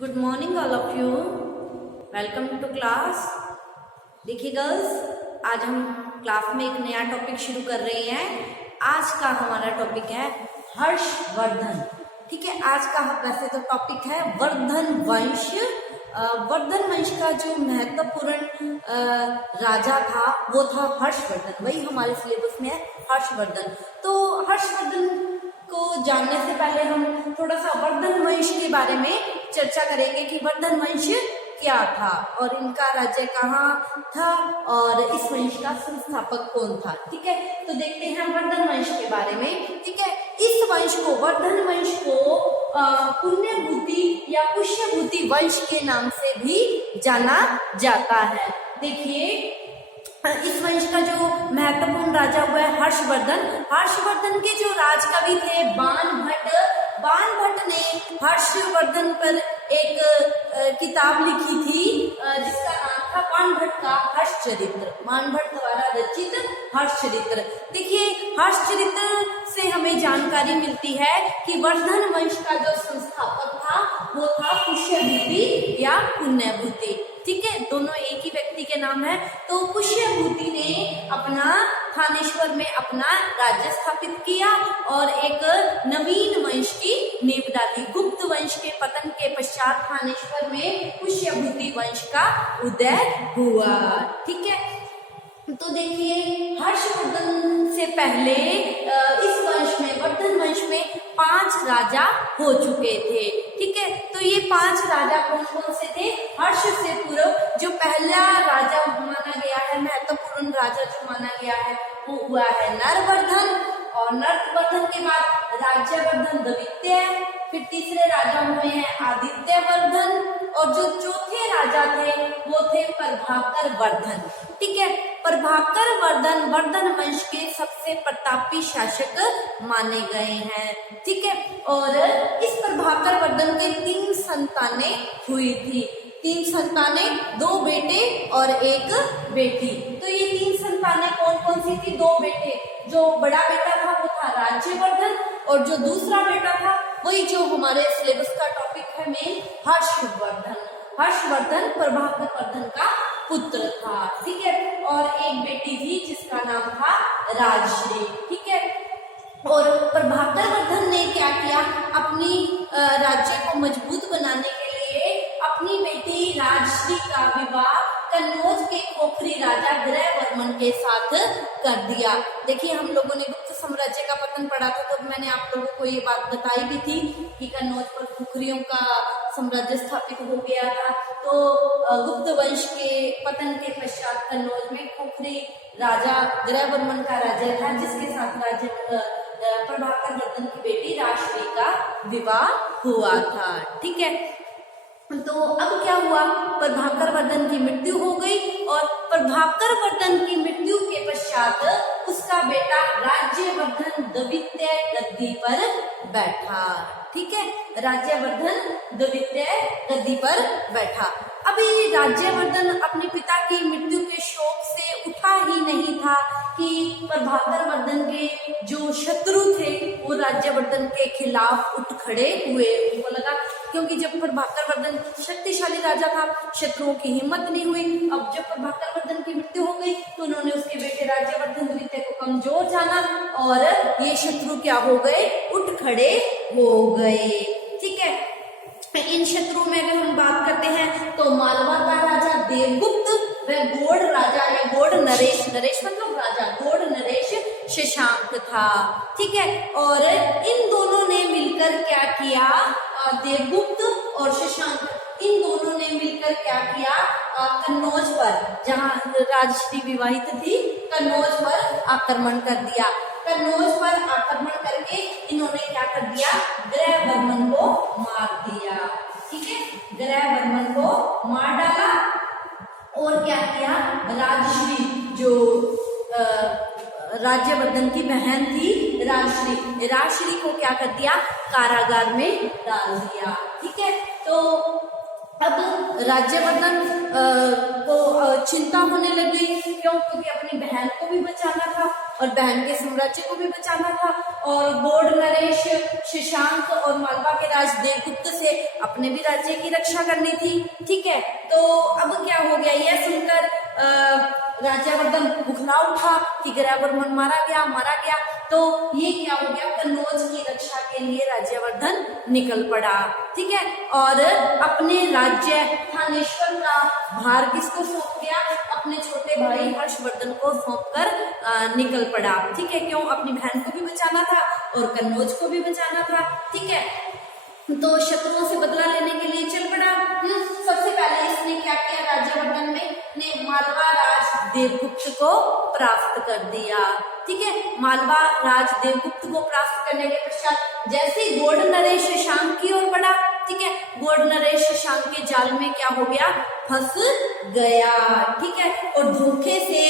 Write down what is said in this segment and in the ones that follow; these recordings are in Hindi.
Good morning all of you. Welcome to class. देखिए गर्ल्स, आज हम क्लास में एक नया टॉपिक शुरू कर रहे हैं। आज का हमारा टॉपिक है हर्षवर्धन। ठीक है, आज का वैसे तो टॉपिक है वर्धन वंश। वर्धन वंश का जो महत्वपूर्ण राजा था वो था हर्षवर्धन। वही हमारे सिलेबस में है हर्षवर्धन। तो हर्षवर्धन को जानने से पहले हम थोड़ा सा वर्धन वंश के बारे में चर्चा करेंगे कि वर्धन वंश क्या था और इनका राज्य कहाँ था और इस वंश का संस्थापक कौन था। ठीक है, तो देखते हैं वर्धन वंश के बारे में। ठीक है, इस वंश को, वर्धन वंश को पुण्यभूति या पुष्यभूति वंश के नाम से भी जाना जाता है। देखिए, इस वंश का जो महत्वपूर्ण राजा हुआ है हर्षवर्धन। हर्षवर्धन के जो राजकवि थे बाणभट्ट ने हर्षवर्धन पर एक किताब लिखी थी जिसका नाम था बाणभट्ट का हर्षचरित्र। बाणभट्ट द्वारा रचित हर्षचरित्र। देखिए, हर्षचरित्र से हमें जानकारी मिलती है कि वर्धन वंश का जो संस्थापक था वो था पुष्यभूति या पुण्यभूति। ठीक है, दोनों एक ही व्यक्ति के नाम है। तो पुष्यभूति ने अपना थानेश्वर में अपना राज्य स्थापित किया और एक नवीन वंश की नींव डाली। गुप्त वंश के पतन के पश्चात थानेश्वर में पुष्यभूति वंश का उदय हुआ। ठीक है, तो देखिए, हर्षवर्धन से पहले इस वंश में, वर्धन वंश में 5 राजा हो चुके थे। ठीक है, तो ये 5 राजा कौन कौन से थे? हर्ष से पूर्व जो पहला राजा माना गया है, महत्वपूर्ण राजा जो माना गया है वो हुआ है नरवर्धन। और नरवर्धन के बाद राज्यवर्धन द्वितीय, फिर तीसरे राजा हुए हैं आदित्यवर्धन और जो चौथे राजा थे वो थे प्रभाकर वर्धन। ठीक है, प्रभाकर वर्धन वर्धन वंश के सबसे प्रतापी शासक माने गए हैं। ठीक है, और इस प्रभाकर वर्धन के 3 संतानें हुई थी। 3 संतानें, 2 बेटे और 1 बेटी। तो ये 3 संतानें कौन कौन सी थी? 2 बेटे, जो बड़ा बेटा था वो था राज्यवर्धन और जो दूसरा बेटा था वही जो हमारे सिलेबस का टॉपिक है मेन, हर्षवर्धन। हर्षवर्धन प्रभाकर वर्धन का पुत्र था। ठीक है, और एक बेटी थी जिसका नाम था राजश्री। ठीक है, और प्रभाकर वर्धन ने क्या किया? अपनी राज्य को मजबूत बनाने के लिए अपनी बेटी राजश्री का विवाह कन्नौज के खोखरी राजा ग्रहवर्मन के साथ कर दिया। देखिए, हम लोगों ने गुप्त साम्राज्य का पतन पढ़ा था तो मैंने आप लोगों को ये बात बताई भी थी कि कन्नौज पर खोखरियों का साम्राज्य स्थापित हो गया था। तो गुप्त वंश के पतन के पश्चात कन्नौज में खोखरी राजा ग्रहवर्मन का राज्य था जिसके साथ राज्य प्रभाकर वर्धन की बेटी राजश्री का विवाह हुआ था। ठीक है, तो अब क्या हुआ? प्रभाकर वर्धन की मृत्यु हो गई और प्रभाकर वर्धन की मृत्यु के पश्चात उसका बेटा राज्यवर्धन द्वितीय गद्दी पर बैठा। ठीक है, राज्यवर्धन द्वितीय गद्दी पर बैठा। अभी राज्यवर्धन अपने पिता की मृत्यु के शोक से उठा ही नहीं था कि प्रभाकर वर्धन के जो शत्रु थे वो राज्यवर्धन के खिलाफ उठ खड़े हुए। उनको लगा, क्योंकि जब प्रभाकर वर्धन शक्तिशाली राजा था, शत्रुओं की हिम्मत नहीं हुई। अब जब प्रभाकर वर्धन की मृत्यु हो गई तो उन्होंने उसके बेटे राज्यवर्धन द्वितीय को कमजोर जाना और ये शत्रु क्या हो गए? उठ खड़े हो गए। ठीक है, इन शत्रुओं में अगर हम बात करते हैं तो मालवा का राजा देवगुप्त व गोड़ राजा या गोड़ नरेश, नरेश मतलब राजा, गोड़ नरेश शशांक था। ठीक है, और इन दोनों ने मिलकर क्या किया? देवगुप्त और शशांक, इन दोनों ने मिलकर क्या किया? कन्नौज पर, जहां राजश्री विवाहित थी, कन्नौज पर आक्रमण कर दिया। कन्नौज पर आक्रमण करके इन्होंने क्या कर दिया? ग्रहवर्मन को मार दिया। ठीक है, ग्रहवर्मन को मार डाला और क्या किया? राजश्री, जो राज्यवर्धन की बहन थी राजश्री को क्या कर दिया? कारागार में डाल दिया। ठीक है, तो अब राज्यवर्धन को चिंता होने लगी। क्यों? क्योंकि अपनी बहन को भी बचाना था और बहन के साम्राज्य को भी बचाना था और गोड़ नरेश शशांक और मालवा के राज देवगुप्त से अपने भी राज्य की रक्षा करनी थी। ठीक है, तो अब क्या हो गया, यह सुनकर राज्यवर्धन बुखला उठा कि ग्रैवर्मन मारा गया। तो ये क्या हो गया, कन्नौज की रक्षा के लिए राज्यवर्धन निकल पड़ा। ठीक है, और अपने राज्य थानेश्वर का भार किसको सौंप गया, अपने छोटे भाई हर्षवर्धन को सौंपकर निकल पड़ा। ठीक है, क्यों, अपनी बहन को भी बचाना था और कन्नौज को भी बचाना था। ठीक है, तो शत्रुओं से बदला लेने के लिए चल पड़ा। सबसे पहले इसने क्या किया, राज्यवर्धन ने मालवा राज देवगुप्त को प्राप्त कर दिया। ठीक है, मालवा राज देवगुप्त को प्राप्त करने के पश्चात जैसे ही गोड नरेश शशांक की ओर बढ़ा, ठीक है, गोड नरेश शशांक के जाल में क्या हो गया, फंस गया। ठीक है, और धोखे से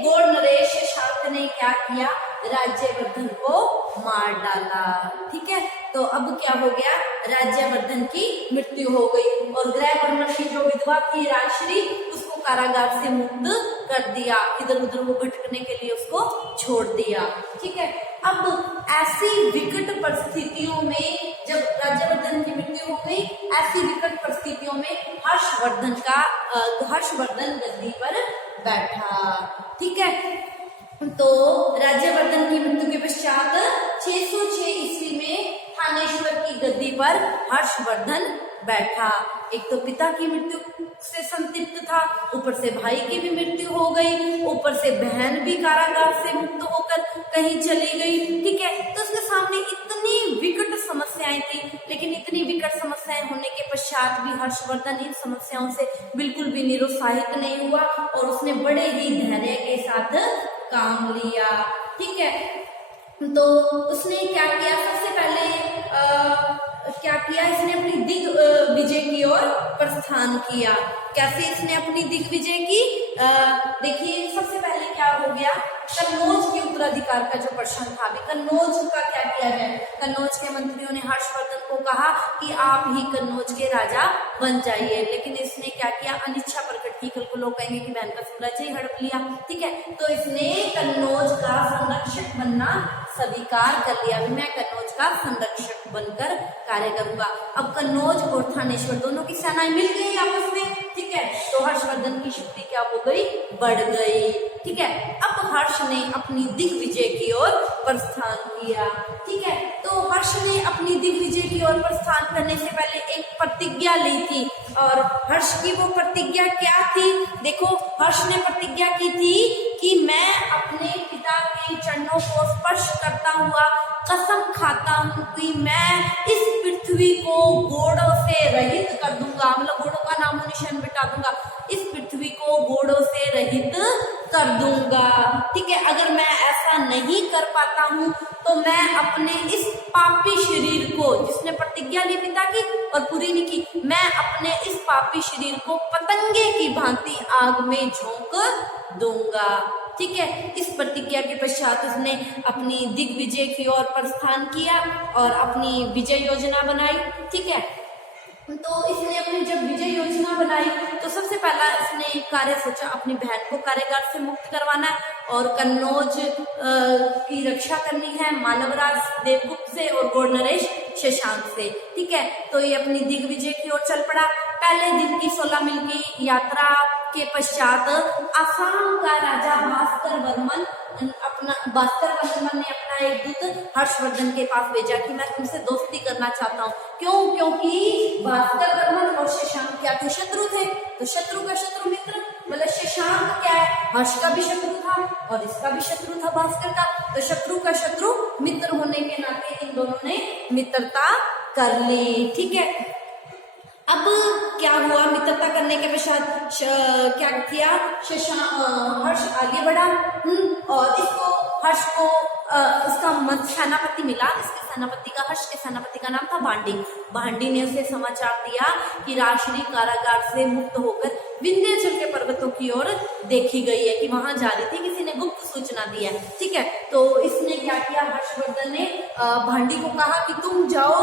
गोड नरेश शशांक ने क्या किया, राज्यवर्धन को मार डाला। ठीक है, तो अब क्या हो गया, राज्यवर्धन की मृत्यु हो गई और ग्रैवर्मन की जो विधवा थी राजश्री, उसको कारागार से मुक्त कर दिया, इधर उधर वो भटकने के लिए उसको छोड़ दिया। ठीक है, अब ऐसी विकट परिस्थितियों में जब राज्यवर्धन की मृत्यु हो गई, ऐसी विकट परिस्थितियों में हर्षवर्धन गद्दी पर बैठा। ठीक है, तो राज्यवर्धन की मृत्यु के पश्चात 606 ईस्वी में थानेश्वर की गद्दी पर हर्षवर्धन बैठा। एक तो पिता की मृत्यु से संतप्त था, ऊपर से भाई की भी मृत्यु हो गई, ऊपर से बहन भी कारागार से मुक्त होकर कहीं चली गई। ठीक है, तो उसके सामने इतनी विकट समस्याएं थी, लेकिन इतनी विकट समस्याएं होने के पश्चात भी हर्षवर्धन इन समस्याओं से बिल्कुल भी निरुत्साहित नहीं हुआ और उसने बड़े ही धैर्य के साथ काम लिया। ठीक है, तो उसने क्या किया, सबसे पहले क्या किया, इसने अपनी दिग्विजय की ओर प्रस्थान किया। कैसे इसने अपनी दिग्विजय की, देखिए सबसे पहले क्या हो गया, कन्नौज के उत्तराधिकार का जो प्रश्न था, अभी कन्नौज का क्या किया जाए, कन्नौज के मंत्रियों ने हर्षवर्धन को कहा कि आप ही कन्नौज के राजा बन जाइए, लेकिन इसने क्या किया, अनिच्छा प्रकट की, कल को लोग कहेंगे कि बहन का साम्राज्य ही हड़प लिया। ठीक है, तो इसने कन्नौज का संरक्षक बनना स्वीकार कर लिया, मैं कन्नौज का संरक्षक बनकर कार्य करूंगा। अब कन्नौज और थानेश्वर दोनों की सेनाएं मिल गई आपस में। ठीक है, तो हर्षवर्धन की शक्ति क्या हो गई, बढ़ गई। ठीक है, अब हर्ष ने अपनी दिग्विजय की ओर प्रस्थान किया। ठीक है, तो हर्ष ने अपनी दिग्विजय की ओर प्रस्थान करने से पहले एक प्रतिज्ञा ली थी, और हर्ष की वो प्रतिज्ञा क्या थी, देखो, हर्ष ने प्रतिज्ञा की थी कि मैं अपने पिता के चरणों को स्पर्श करता हुआ कसम खाता हूँ कि मैं इस पृथ्वी को घोड़ों से रहित कर दूंगा, मतलब घोड़ों का नामो निशान मिटा दूंगा, इस पृथ्वी को घोड़ों से रहित कर दूंगा। ठीक है, अगर मैं ऐसा नहीं कर पाता हूँ तो मैं अपने इस पापी शरीर को, जिसने प्रतिज्ञा ली पिता की और पूरी नहीं की, मैं अपने इस पापी शरीर को पतंगे की भांति आग में झोंक दूंगा। ठीक है, इस प्रतिज्ञा के पश्चात उसने अपनी दिग्विजय की ओर प्रस्थान किया और अपनी विजय योजना बनाई। ठीक है, तो इसने अपनी जब विजय योजना बनाई तो सबसे पहला इसने कार्य सोचा, अपनी बहन को कारागार से मुक्त करवाना है और कन्नौज की रक्षा करनी है मालवराज देवगुप्त से और गोड नरेश शशांक से। ठीक है, तो ये अपनी दिग्विजय की ओर चल पड़ा। पहले दिन की 16 मील की यात्रा के पश्चात असम का राजा भास्कर वर्मन ने अपना एक दूत हर्षवर्धन के पास भेजा कि मैं तुमसे दोस्ती करना चाहता हूँ। क्यों? क्योंकि भास्कर वर्मन और शशांक क्या थे, शत्रु थे। तो शत्रु का शत्रु मित्र, मतलब शशांक क्या है, हर्ष का भी शत्रु था और इसका भी शत्रु था भास्कर का। तो शत्रु का शत्रु मित्र होने के नाते इन दोनों ने मित्रता कर ली। ठीक है, अब क्या हुआ, मित्रता करने के पश्चात क्या किया, हर्ष आगे बढ़ा और हर्ष को उसका सेनापति मिला। इसके सेनापति का, हर्ष के सेनापति का नाम था भांडी। भांडी ने उसे समाचार दिया कि राजश्री कारागार से मुक्त होकर विंध्याचल के पर्वतों की ओर देखी गई है, कि वहां जा रही थी, किसी ने गुप्त सूचना दी है। ठीक है, तो इसने क्या किया, हर्षवर्धन ने भांडी को कहा कि तुम जाओ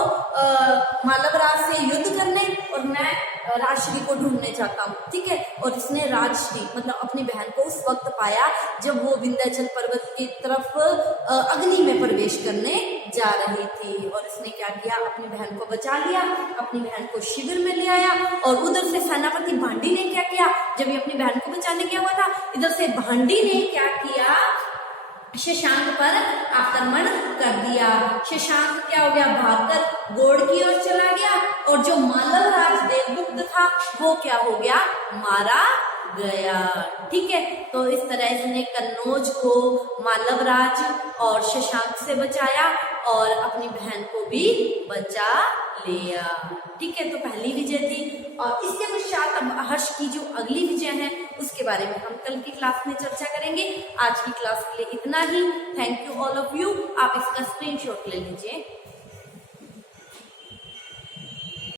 मालवराज से युद्ध करने और मैं राजश्री को ढूंढने जाता हूँ। ठीक है, और इसने राजश्री मतलब अपनी बहन को उस वक्त पाया जब वो विंध्याचल पर्वत की तरफ अग्नि में प्रवेश करने जा रहे थे और इसने क्या किया, अपनी बहन को बचा लिया, अपनी बहन को शिविर में ले आया। और उधर से सेनापति भांडी ने क्या किया, जब ये अपनी बहन को बचाने गया हुआ था, इधर से भांडी ने क्या किया, शशांक पर आक्रमण कर दिया। शशांक क्या हो गया, भागकर गोड़ की ओर चला गया और जो मालव राज देवगुप्त था वो क्या हो गया, मारा गया। ठीक है, तो इस तरह इसने कन्नौज को, मालव राज और शशांक से बचाया और अपनी बहन को भी बचा लिया। ठीक है, तो पहली विजय थी। और इसके पश्चात अब हर्ष की जो अगली विजय है उसके बारे में हम कल की क्लास में चर्चा करेंगे। आज की क्लास के लिए इतना ही। Thank you all of you. आप इसका स्क्रीनशॉट ले लीजिए।